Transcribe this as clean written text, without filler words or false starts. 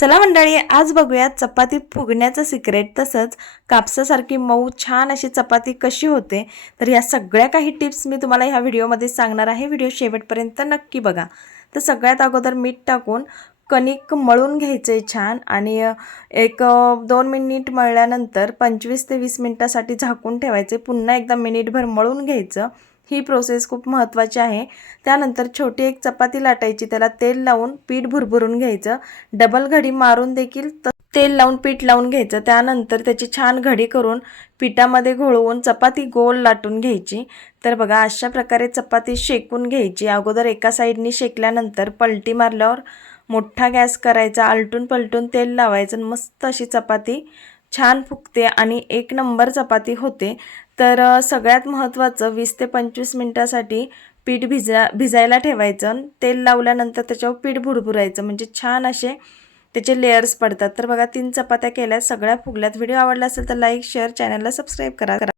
चला मंडळी, आज बघूया चपाती फुगण्याचं सिक्रेट, तसंच कापसासारखी मऊ छान अशी चपाती कशी होते। तर या सगळ्या काही टिप्स मी तुम्हाला ह्या व्हिडिओमध्ये सांगणार आहे। व्हिडिओ शेवटपर्यंत नक्की बघा। तर सगळ्यात अगोदर मीठ टाकून कणिक मळून घ्यायचे छान, आणि एक 2 मिनिट मळल्यानंतर 25 ते 20 मिनिटासाठी झाकून ठेवायचे। पुन्हा एकदा मिनिटभर मळून घ्यायचं। ही प्रोसेस खूप महत्त्वाची आहे। त्यानंतर छोटी एक चपाती लाटायची, त्याला तेल लावून पीठ भुरभुरून घ्यायचं। डबल घडी मारून देखील तेल लावून पीठ लावून घ्यायचं। त्यानंतर त्याची छान घडी करून पिठामध्ये घोळवून चपाती गोल लाटून घ्यायची। तर बघा, अशा प्रकारे चपाती शेकून घ्यायची। अगोदर एका साईडनी शेकल्यानंतर पलटी मारल्यावर मोठा गॅस करायचा, आलटून पलटून तेल लावायचं। मस्त अशी चपाती छान फुगते आणि एक नंबर चपाती होते। तर सगळ्यात महत्त्वाचं 20 ते 25 मिनिटासाठी पीठ भिजायला ठेवायचं। तेल लावल्यानंतर त्याच्यावर पीठ भुरभुरायचं, म्हणजे छान असे त्याचे लेयर्स पडतात। तर बघा, 3 चपात्या केल्या, सगळ्या फुगल्यात। व्हिडिओ आवडला असेल तर लाईक शेअर, चॅनलला सबस्क्राईब करा।